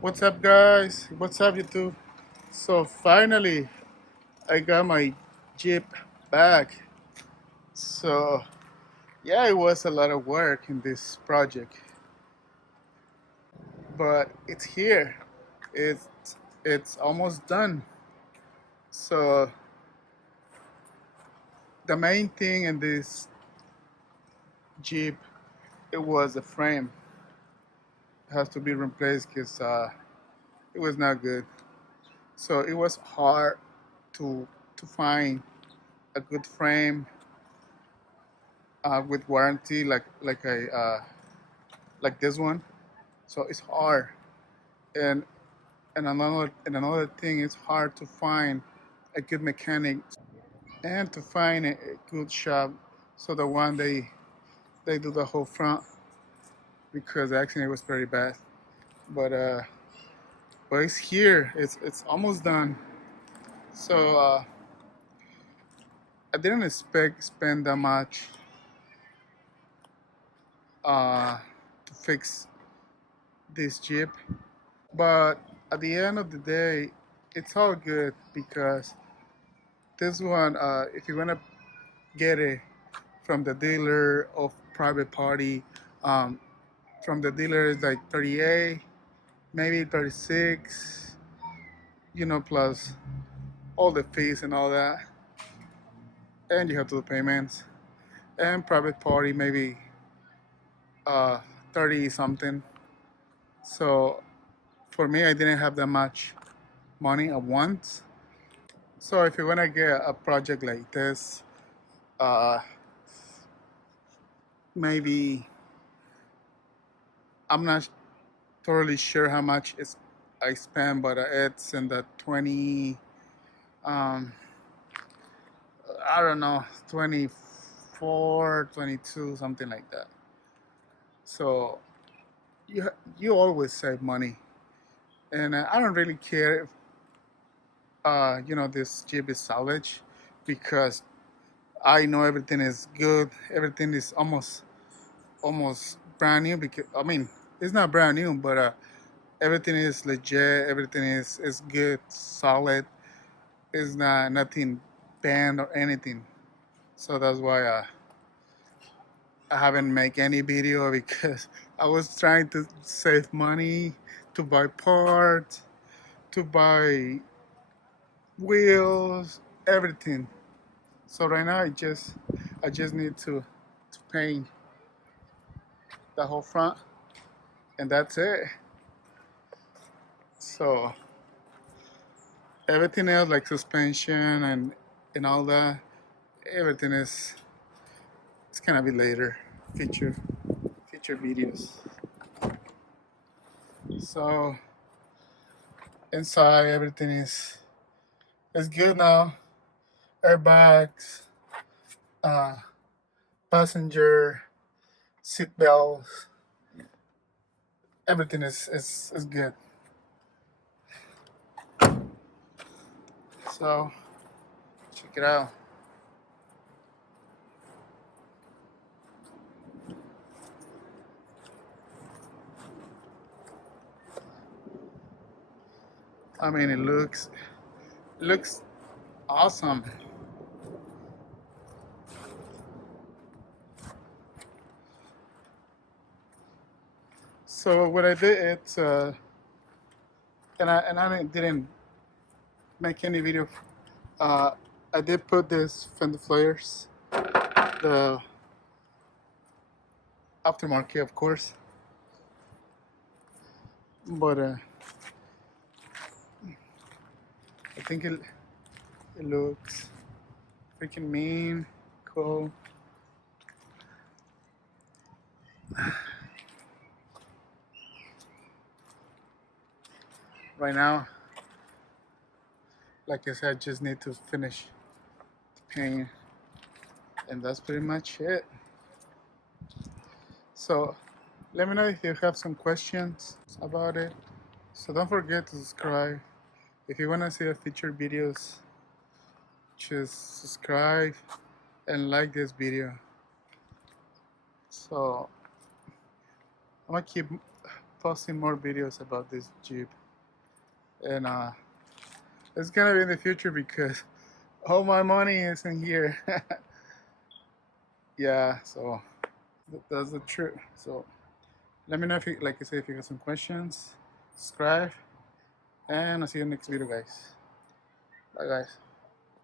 What's up, guys? What's up, YouTube? So finally, I got my Jeep back. So yeah, it was a lot of work in this project, but it's here. It's almost done. So the main thing in this Jeep, it was the frame. It has to be replaced because it was not good. So it was hard to find a good frame with warranty like this one. So it's hard, and another thing, it's hard to find a good mechanic and to find a good shop. So the one they do the whole front because the accident was very bad. But but it's here. It's almost done. So I didn't expect spend that much uh, to fix this Jeep. But at the end of the day, it's all good because this one, if you want to get it from the dealer of private party, um, from the dealer is like 38, maybe 36, plus all the fees and all that, and you have to do payments. And private party maybe uh, 30 something. So for me, I didn't have that much money at once. So if you want to get a project like this, uh, maybe I'm not totally sure how much I spent, but it's in the 20, um, I don't know, 24, 22, something like that. So you always save money, and I don't really care if this Jeep is salvage because I know everything is good. Everything is almost brand new because I mean it's not brand new, but everything is legit. Everything is good, solid. It's not nothing banned or anything. So that's why I haven't make any video because I was trying to save money to buy parts, to buy wheels, everything. So right now I just need to paint the whole front, and that's it. So everything else like suspension and all that, everything is it's gonna be later, future future videos. So inside everything is good now. Airbags, uh, passenger seat belts, everything is good. So check it out. I mean, it looks awesome. So what I did, and I didn't make any video. Uh, I did put this fender flares, the aftermarket, of course, but I think it looks freaking mean, cool. Right now, like I said, I just need to finish the paint, and that's pretty much it. So let me know if you have some questions about it. So don't forget to subscribe. If you want to see the future videos, just subscribe and like this video. So I'm gonna keep posting more videos about this Jeep, and it's gonna be in the future because all my money is in here. Yeah, so that's the truth. So let me know if you, like I said, if you got some questions, subscribe, and I'll see you in the next video, guys. Bye, guys.